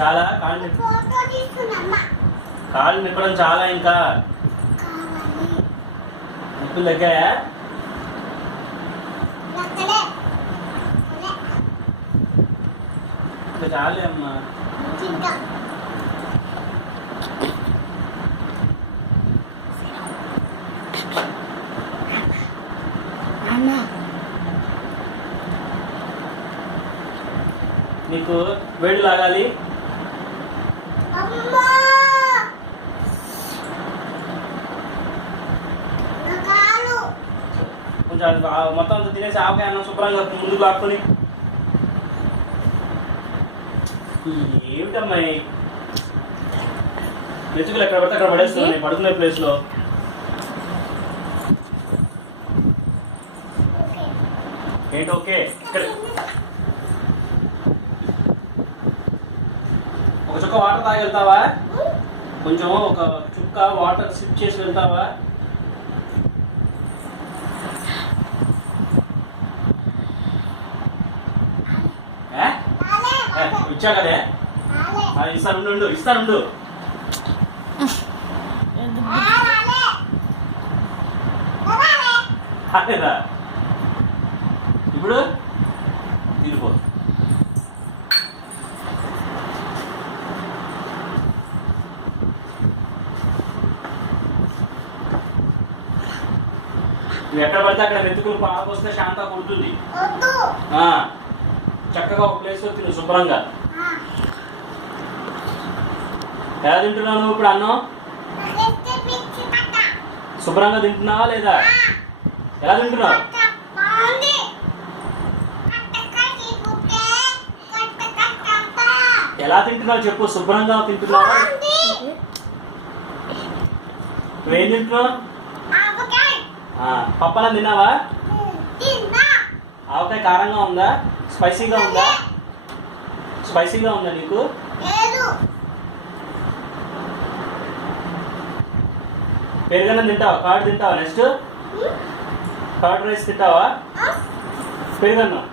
చాలా కాళ్ళు నిప్పడం చాలా ఇంకా నిప్పులు తగ్గాయా? ఇంకా చాలే అమ్మా. నీకు వేడి లాగాలి. కొంచెం మొత్తం అంతా తినేసి ఆవకాయ అన్నం శుభ్రంగా ముందుకు లాక్కుని. ఏమిటమ్మాయి మెతుకులు ఎక్కడ పడితే అక్కడ పడేస్తున్నాయి పడుకునే ప్లేస్ లో. ఏంటి ఓకే? ఇక్కడ ఒక చుక్క వాటర్ తాగి వెళ్తావా? కొంచెం ఒక చుక్క వాటర్ సిప్ చేసి వెళ్తావా? ఇచ్చా కదే ఇస్తానుండు ఇస్తానుండు. అదేరా ఇప్పుడు తీరిపో. నువ్వు ఎక్కడ పడితే అక్కడ మెతుకులు పాలకొస్తే శాంత కుడుతుంది. చక్కగా ఒక ప్లేస్ లో తిను శుభ్రంగా. ఎలా తింటున్నావు నువ్వు ఇప్పుడు అన్నం? శుభ్రంగా తింటున్నావా లేదా? ఎలా తింటున్నావు? ఎలా తింటున్నావు చెప్పు. శుభ్రంగా తింటున్నావా? నువ్వేం తింటున్నావు? పప్పలా తిన్నావా? ఆవకాయ కారంగా ఉందా? స్పైసీగా ఉందా? స్పైసీగా ఉందా నీకు? పెరుగన్నం తింటావా? కర్డ్ తింటావా? నెక్స్ట్ కర్డ్ రైస్ తింటావా? పెరుగన్నం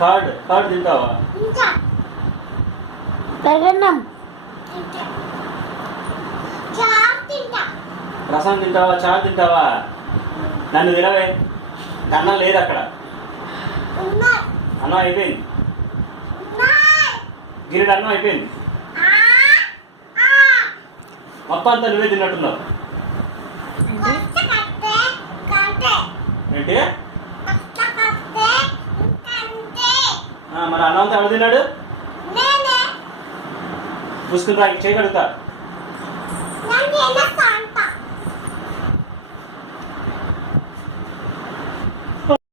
కర్డ్ తింటావా? రసం తింటావా? చారు తింటావా? నన్ను తినవే. అన్నం లేదు అక్కడ. అన్నం అయిపోయింది. గిరిడి అన్నం అయిపోయింది. మొత్తం అంతా నువ్వే తిన్నట్టున్నావు. ఏంటి మరి అన్నం అంతా ఎవరు తిన్నాడు? పూసుకుని రా చేయగలుగుతా.